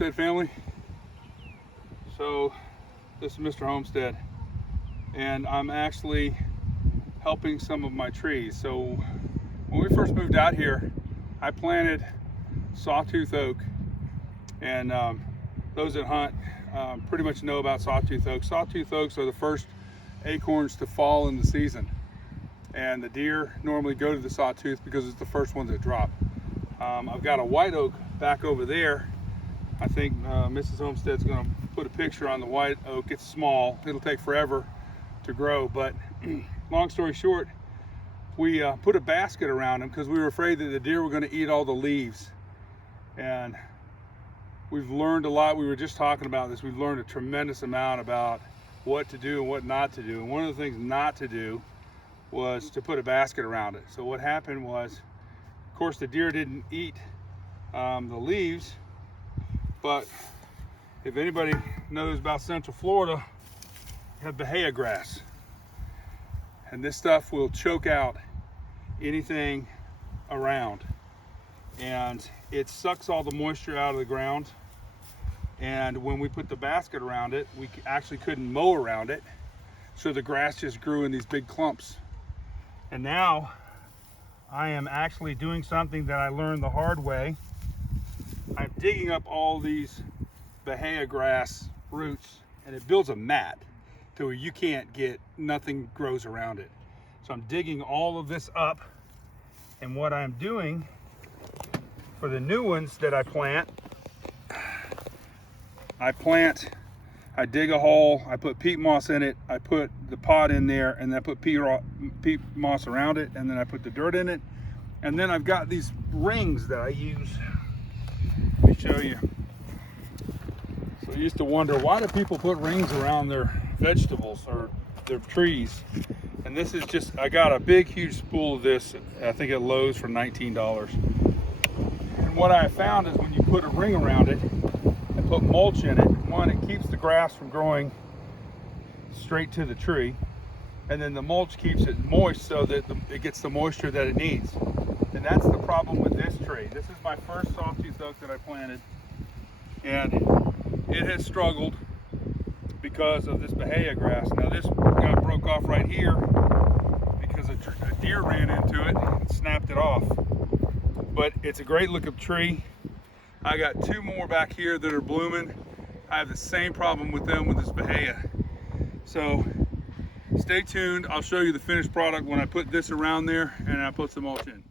Homestead family. So this is Mr. Homestead, and I'm actually helping some of my trees. So when we first moved out here, I planted sawtooth oak, and those that hunt pretty much know about sawtooth oak. Sawtooth oaks are the first acorns to fall in the season, and the deer normally go to the sawtooth because it's the first one that drop. I've got a white oak back over there. I think Mrs. Homestead's going to put a picture on the white oak. It's small. It'll take forever to grow, but long story short, we put a basket around them because we were afraid that the deer were going to eat all the leaves. And we've learned a lot. We were just talking about this. We've learned a tremendous amount about what to do and what not to do. And one of the things not to do was to put a basket around it. So what happened was, of course, the deer didn't eat the leaves, but if anybody knows about Central Florida, you have bahia grass. And this stuff will choke out anything around. And it sucks all the moisture out of the ground. And when we put the basket around it, we actually couldn't mow around it. So the grass just grew in these big clumps. And now I am actually doing something that I learned the hard way. I'm digging up all these bahia grass roots, and it builds a mat to where you can't get, nothing grows around it. So I'm digging all of this up, and what I'm doing for the new ones that I dig a hole, I put peat moss in it, I put the pot in there, and then I put peat moss around it, and then I put the dirt in it. And then I've got these rings that I use. Let me show you. So I used to wonder, why do people put rings around their vegetables or their trees? And this is just, I got a big, huge spool of this, I think at Lowe's for $19. And what I found is when you put a ring around it, I put mulch in it. One, it keeps the grass from growing straight to the tree. And then the mulch keeps it moist so that it gets the moisture that it needs. And that's the problem with this tree. This is my first sawtooth oak that I planted. And it has struggled because of this bahia grass. Now this got broke off right here because a deer ran into it and snapped it off. But it's a great looking tree. I got two more back here that are blooming. I have the same problem with them with this bahia. So stay tuned. I'll show you the finished product when I put this around there and I put some mulch in.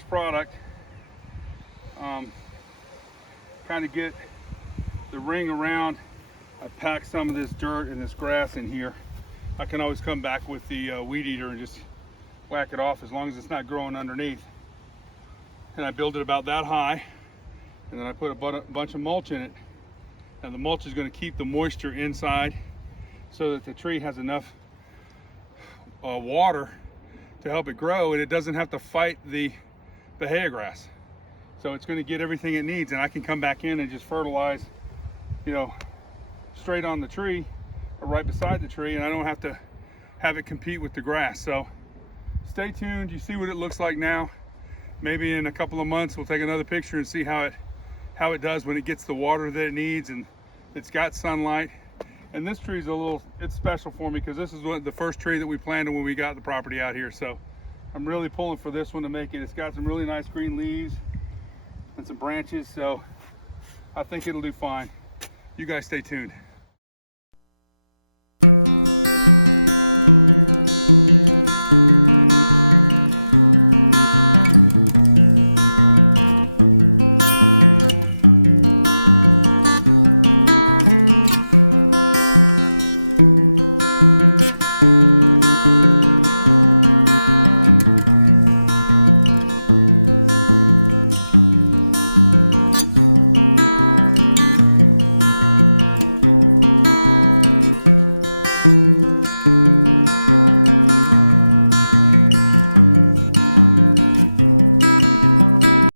finished product. Kind of get the ring around. I pack some of this dirt and this grass in here. I can always come back with the weed eater and just whack it off as long as it's not growing underneath. And I build it about that high, and then I put a bunch of mulch in it. And the mulch is going to keep the moisture inside so that the tree has enough water to help it grow, and it doesn't have to fight the hay grass. So it's going to get everything it needs, and I can come back in and just fertilize, you know, straight on the tree or right beside the tree, and I don't have to have it compete with the grass. So stay tuned. You see what it looks like now. Maybe in a couple of months we'll take another picture and see how it does when it gets the water that it needs and it's got sunlight. And this tree is it's special for me because this is the first tree that we planted when we got the property out here. So I'm really pulling for this one to make it. It's got some really nice green leaves and some branches, so I think it'll do fine. You guys stay tuned.